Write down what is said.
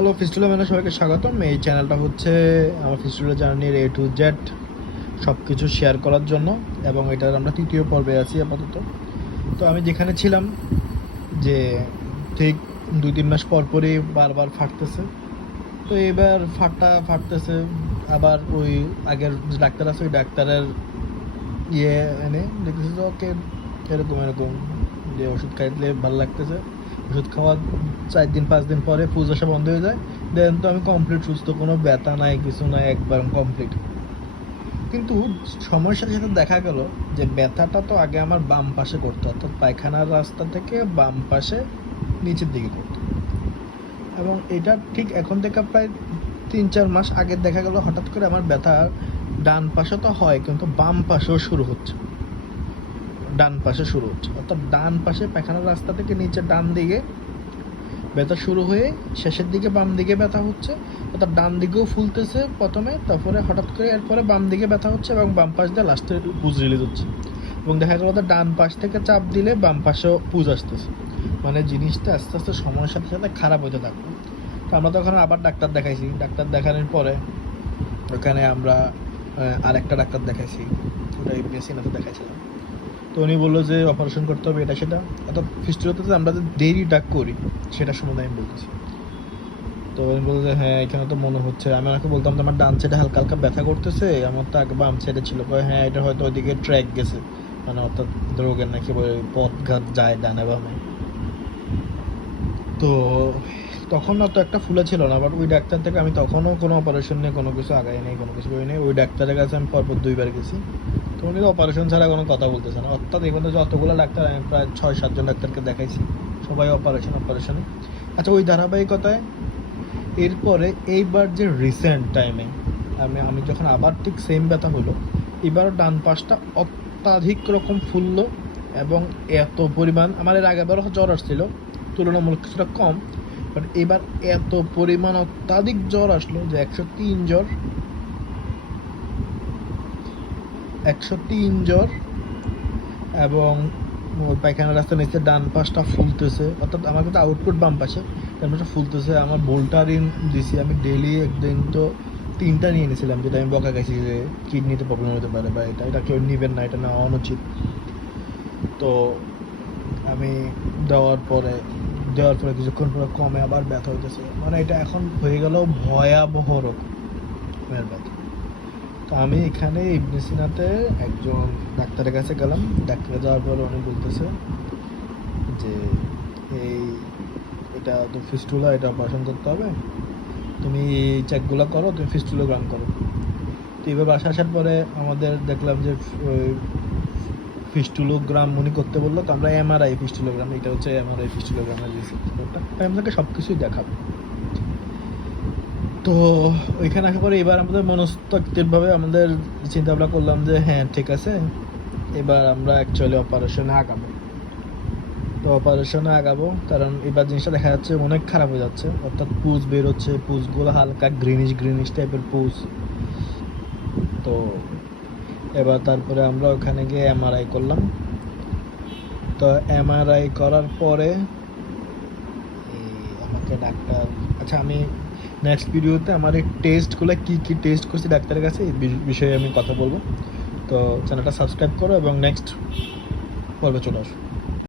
Hello fistula মানে সবাইকে স্বাগতম। এই চ্যানেলটা হচ্ছে আমার ফিস্টুলা জার্নির এ টু জেড সব কিছু শেয়ার করার জন্য, এবং এটার আমরা তৃতীয় পর্বে আছি আপাতত। তো আমি যেখানে ছিলাম, যে ঠিক দুই তিন মাস পর পরই বারবার ফাটতেছে। তো এবার ফাটা ফাটতেছে, আবার ওই আগের যে ডাক্তার আছে, ওই ডাক্তারের ইয়ে এনে দেখতেছে ওকে এরকম এরকম, যে ওষুধ খাইলে ভালো লাগতেছে। ওষুধ খাওয়া চার দিন, পাঁচ দিন পরে পুজ আসা বন্ধ হয়ে যায়। দেন তো আমি কমপ্লিট সুস্থ, কোনো ব্যথা নাই, কিছু নাই একবার কমপ্লিট কিন্তু সময়ের সাথে সাথে দেখা গেল যে ব্যথাটা তো আগে আমার বাম পাশে করতো অর্থাৎ পায়খানার রাস্তা থেকে বাম পাশে নিচের দিকে করতো এবং এটা ঠিক এখন থেকে প্রায় তিন চার মাস আগে দেখা গেল হঠাৎ করে আমার ব্যথা ডান পাশে তো হয়, কিন্তু বাম পাশেও শুরু হচ্ছে। ডান পাশে শুরু হচ্ছে। অর্থাৎ ডান পাশে পায়খানার রাস্তা থেকে নিচে ডান দিকে ব্যথা শুরু হয়ে শেষের দিকে বাম দিকে ব্যথা হচ্ছে। অর্থাৎ ডান দিকেও ফুলতেছে প্রথমে, তারপরে হঠাৎ করে এরপরে বাম দিকে ব্যথা হচ্ছে এবং বাম পাশ দিয়ে লাস্টে পুজ রিলিজ হচ্ছে। এবং দেখা গেল যে ডান পাশ থেকে চাপ দিলে বাম পাশেও পুজ আসতেছে। মানে জিনিসটা আস্তে আস্তে সময়ের সাথে সাথে খারাপ হতে থাকল তো আমরা তখন আবার ডাক্তার দেখাইছি। ডাক্তার দেখানোর পরে ওখানে আমরা আরেকটা ডাক্তার দেখাইছি। ওটা ইউপিএসসিনাতে দেখাইছিলাম। তো উনি বলল যে অপারেশন করতে হবে, এটা সেটা। এত যে আমরা যে দেরি ডাক করি সেটা সম্বন্ধে আমি বলতেছি। তো উনি বলল যে হ্যাঁ এখানে তো মনে হচ্ছে। আমি ওনাকে বলতাম যে আমার ডান সাইডে হালকা হালকা ব্যথা করতেছে। আমার তো আগে বাম সাইডে ছিল। হ্যাঁ এটা হয়তো ওইদিকে ট্র্যাক গেছে। মানে অর্থাৎ রোগের নাকি পথ পথঘাট যায় ডানে বামে। তো তখন না তো একটা ফুলে ছিল না বাট ওই ডাক্তার থেকে আমি তখনও কোনো অপারেশন নিয়ে কোনো কিছু আগাই নেই, কোনো কিছু করি নেই। ওই ডাক্তারের কাছে আমি পরপর দুইবার গেছি। তো উনি অপারেশন ছাড়া কোনো কথা বলতেছে না। অর্থাৎ এখানে যতগুলো ডাক্তার, আমি প্রায় ছয়, সাতজন ডাক্তারকে দেখাইছি। সবাই অপারেশন অপারেশনে আচ্ছা ওই ধারাবাহিকতায় এরপরে এইবার যে রিসেন্ট টাইমে আমি আমি যখন আবার ঠিক সেম ব্যথা হলো, এবারও ডান পাশটা অত্যাধিক রকম ফুললো এবং এত পরিমাণ, আমার এর আগেবারও জ্বর আসছিল, তুলনামূলক কিছুটা কম বাট এবার এত পরিমাণ অত্যাধিক জ্বর আসলো যে একশো তিন জ্বর তিন জ্বর এবং ওই পায়খানা রাস্তা নিচে ডান পাশটা ফুলতেছে। অর্থাৎ আমার কিন্তু আউটপুট বাম পাশে, ডান পাশটা ফুলতেছে। আমার বোল্টারিন দিছি। আমি ডেলি একদিন তো তিনটা নিয়ে নিয়েছিলাম যেটা আমি বকা গেছি যে কিডনিতে প্রবলেম হতে পারে বা এটা এটা কেউ নেবেন না, এটা নেওয়া অনুচিত। তো আমি দেওয়ার পরে দেওয়ার পরে কিছুক্ষণ পরে কমে আবার ব্যথা হইতেছে। মানে এটা এখন হয়ে গেল ভয়াবহ রকমের ব্যথা তো আমি এখানে ইবনে সিনাতে একজন ডাক্তারের কাছে গেলাম। ডাক্তারে যাওয়ার পরে উনি বলতেছে যে, এই, এটা তো ফিস্টুলা, এটা অপারেশন করতে হবে। তুমি এই চেকগুলো করো, তুমি ফিস্টুলোগ্রাম করো। তো এবার বাসা আসার পরে আমাদের দেখলাম যে ফিস্টুলোগ্রাম উনি করতে বলল। তো আমরা এমআরআই ফিস্টুলোগ্রাম, এটা হচ্ছে এমআরআই ফিস্টুলোগ্রামের রিসিপ্টটা আমি আপনাকে সব কিছুই দেখাবো। তো ওইখানে আসার পরে এবার আমাদের মনস্তাত্ত্বিকভাবে আমাদের চিন্তা ভাবনা করলাম যে হ্যাঁ ঠিক আছে। এবার আমরা অ্যাকচুয়ালি অপারেশনে আগাবো। তো অপারেশনে আগাবো, কারণ এবার জিনিসটা দেখা যাচ্ছে অনেক খারাপ হয়ে যাচ্ছে। অর্থাৎ পুজ বের হচ্ছে, পুজগুলো হালকা গ্রিনিশ গ্রিনিশ টাইপের পুজ। তো এবার তারপরে আমরা ওখানে গিয়ে এমআরআই করলাম। তো এমআরআই করার পরে আমাকে ডাক্তার আচ্ছা আমি নেক্সট ভিডিওতে আমার এই টেস্টগুলো কী কী টেস্ট করছি ডাক্তারের কাছে, এই বিষয়ে আমি কথা বলব। তো চ্যানেলটা সাবস্ক্রাইব করো এবং নেক্সট পর্বে চলে আসো।